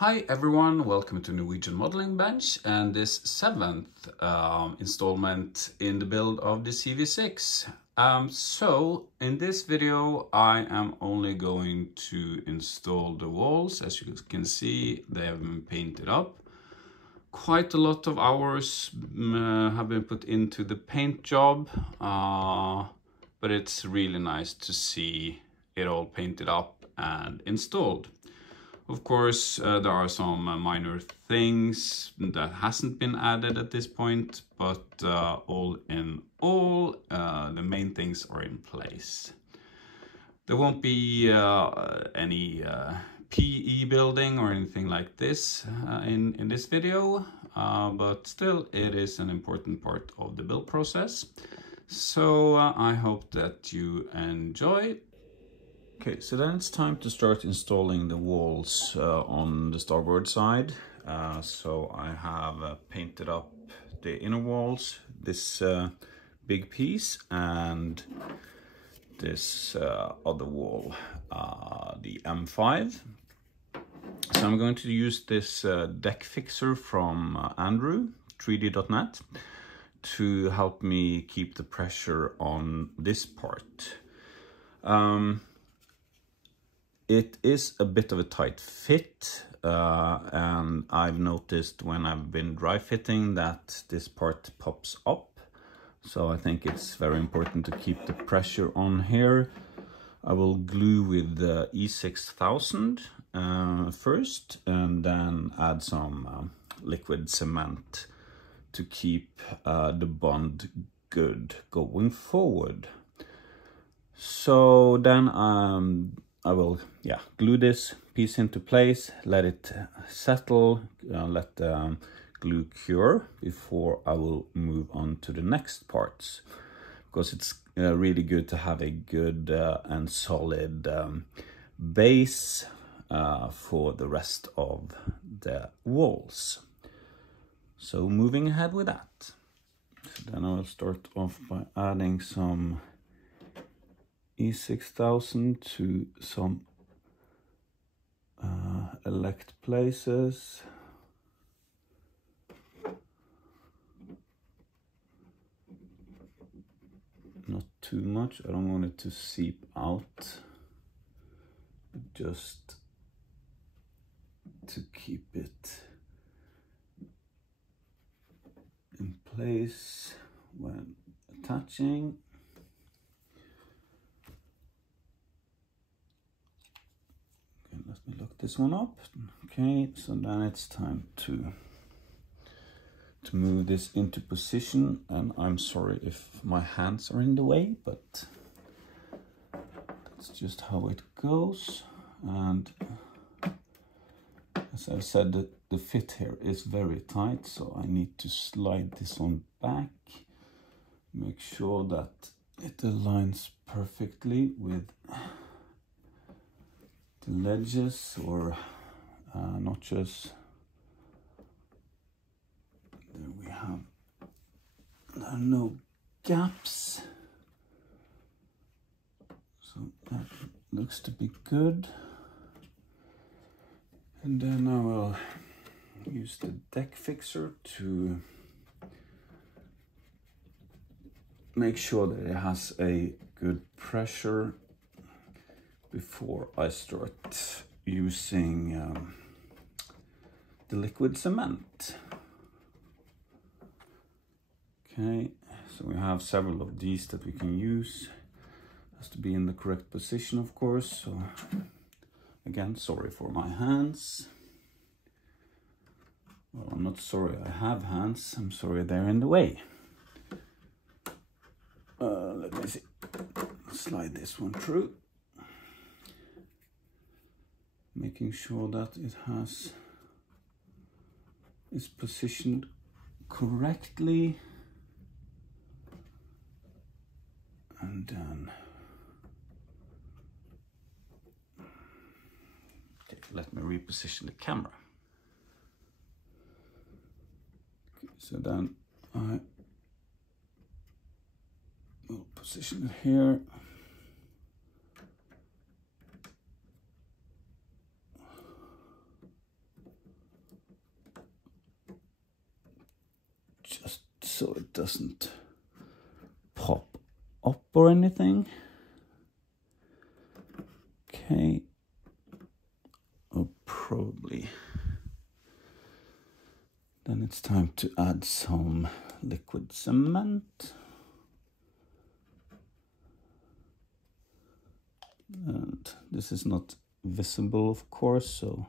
Hi everyone, welcome to Norwegian Modeling Bench and this seventh installment in the build of the CV-6. So in this video I am only going to install the walls. As you can see, they have been painted up. Quite a lot of hours have been put into the paint job, but it's really nice to see it all painted up and installed. Of course, there are some minor things that hasn't been added at this point, but all in all, the main things are in place. There won't be any PE building or anything like this in this video, but still it is an important part of the build process. So I hope that you enjoy. Okay, so then it's time to start installing the walls on the starboard side. So I have painted up the inner walls, this big piece, and this other wall, the M5. So I'm going to use this deck fixer from Andrew, 3D.net, to help me keep the pressure on this part. It is a bit of a tight fit, and I've noticed when I've been dry fitting that this part pops up. So I think it's very important to keep the pressure on here. I will glue with the E6000 first, and then add some liquid cement to keep the bond good going forward. So then I will glue this piece into place, let it settle, let the glue cure before I will move on to the next parts, because it's really good to have a good and solid base for the rest of the walls. So moving ahead with that. So then I will start off by adding some E6000 to some elect places. Not too much, I don't want it to seep out, but just to keep it in place when attaching. Let me look this one up. Okay, so then it's time to move this into position, and I'm sorry if my hands are in the way, but that's just how it goes. And as I said, the fit here is very tight, so I need to slide this one back, make sure that it aligns perfectly with the ledges or notches. There we have, there are no gaps, so that looks to be good. And then I will use the deck fixer to make sure that it has a good pressure before I start using the liquid cement. Okay, so we have several of these that we can use. Has to be in the correct position, of course. So again, sorry for my hands. Well, I'm not sorry I have hands, I'm sorry they're in the way. Let me see, slide this one through. Making sure that it is positioned correctly. And then, okay, let me reposition the camera. Okay, so then I will position it here. so it doesn't pop up or anything. Okay, oh, probably. Then it's time to add some liquid cement. And this is not visible, of course, so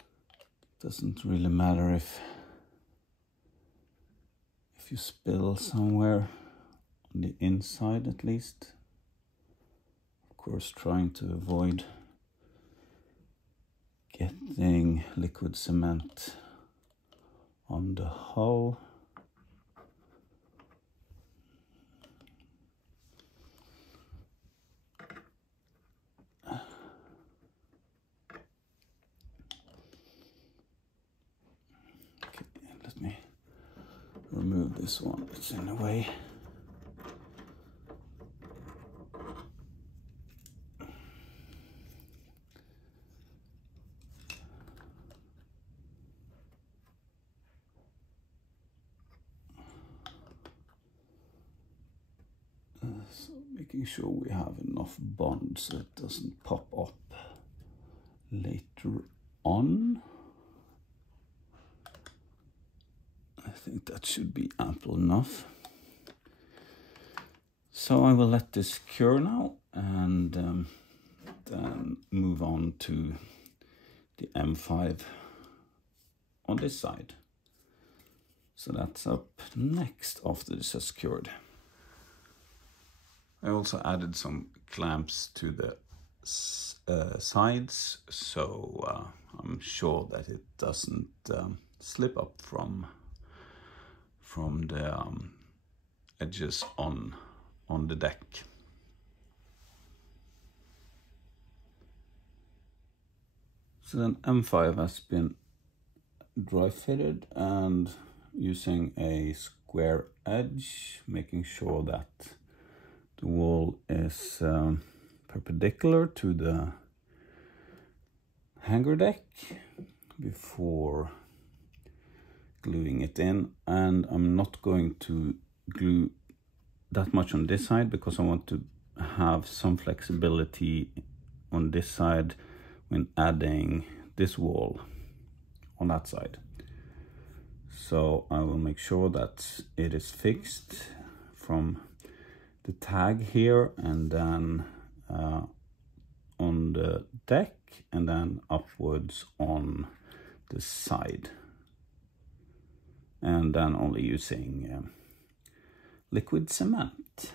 it doesn't really matter if you spill somewhere on the inside, at least. Of course, trying to avoid getting liquid cement on the hull. Okay, let me remove this one, it's in the way. So making sure we have enough bond so it doesn't pop up later on. I think that should be ample enough. So I will let this cure now and then move on to the M5 on this side. So that's up next after this has cured. I also added some clamps to the sides, so I'm sure that it doesn't slip up from the edges on the deck. So then M5 has been dry fitted and using a square edge, making sure that the wall is perpendicular to the hangar deck before gluing it in. And I'm not going to glue that much on this side because I want to have some flexibility on this side when adding this wall on that side. So I will make sure that it is fixed from the tag here and then on the deck and then upwards on the side, and then only using liquid cement.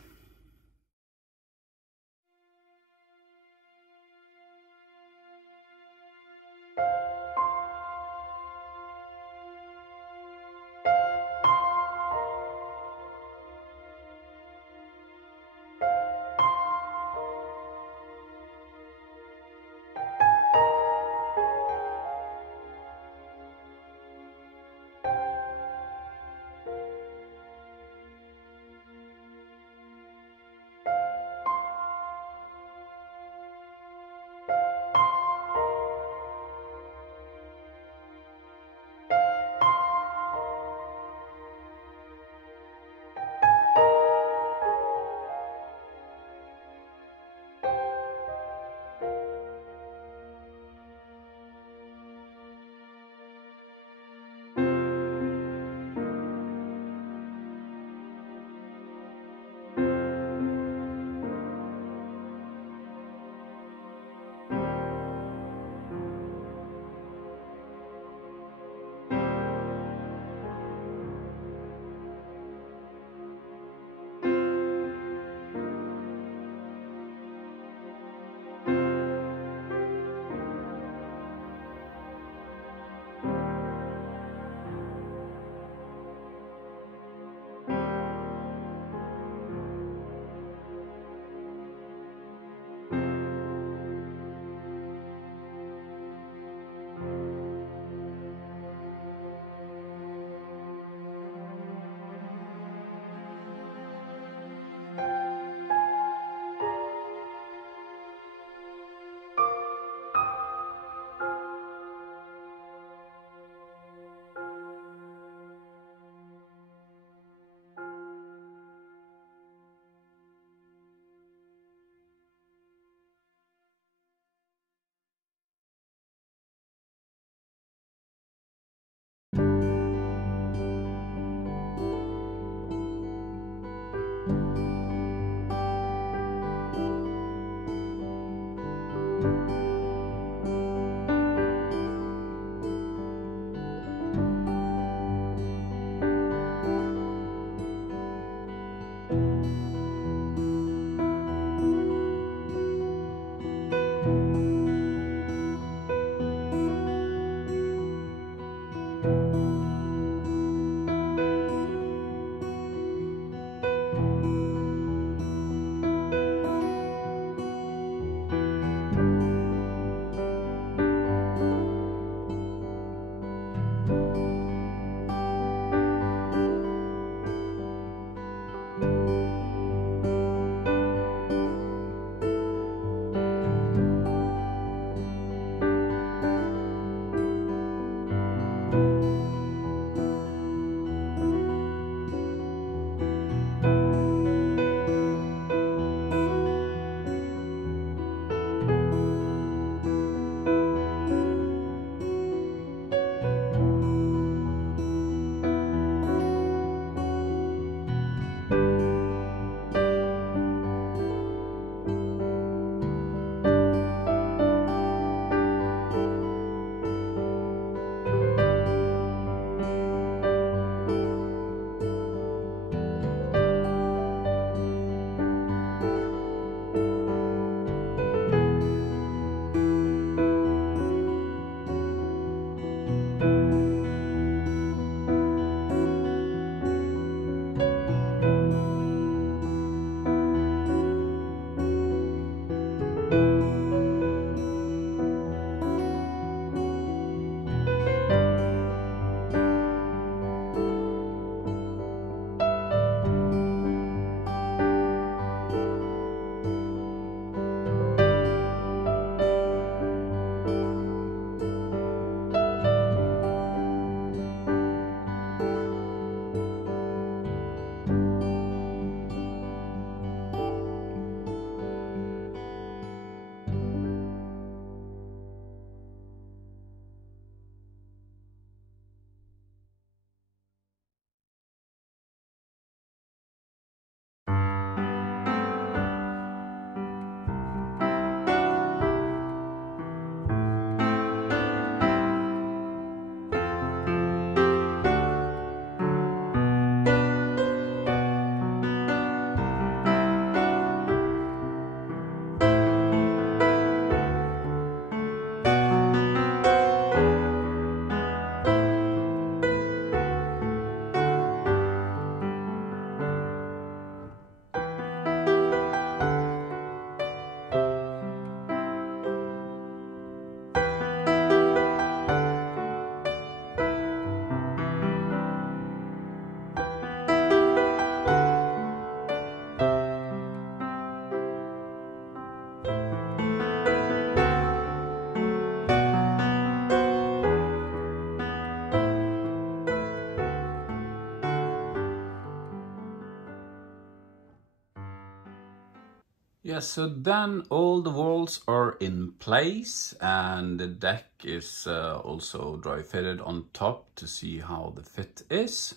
Yeah, so then all the walls are in place and the deck is also dry fitted on top to see how the fit is.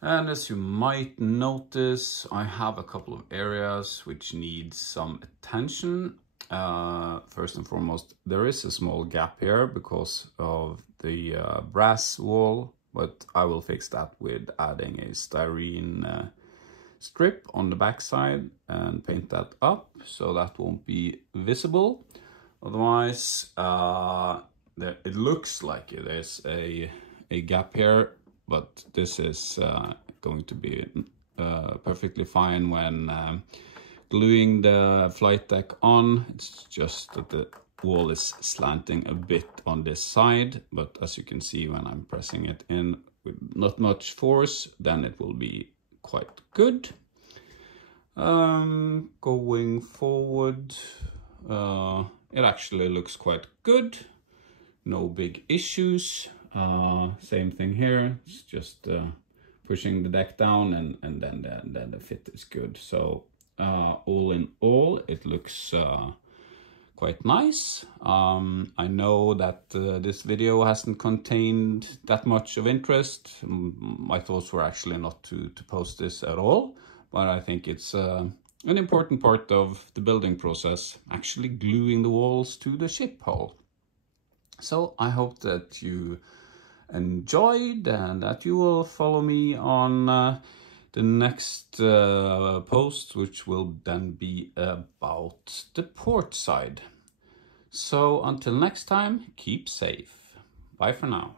And as you might notice, I have a couple of areas which need some attention. First and foremost, there is a small gap here because of the brass wall, but I will fix that with adding a styrene strip on the back side and paint that up so that won't be visible. Otherwise, it looks like there's a gap here, but this is going to be perfectly fine when gluing the flight deck on. It's just that the wall is slanting a bit on this side, but as you can see, when I'm pressing it in with not much force, then it will be quite good. Going forward, it actually looks quite good. No big issues. Same thing here. It's just pushing the deck down, and then the fit is good. So all in all, it looks quite nice. I know that this video hasn't contained that much of interest. My thoughts were actually not to post this at all, but I think it's an important part of the building process, actually gluing the walls to the ship hull. So I hope that you enjoyed and that you will follow me on the next post, which will then be about the port side. So until next time, keep safe. Bye for now.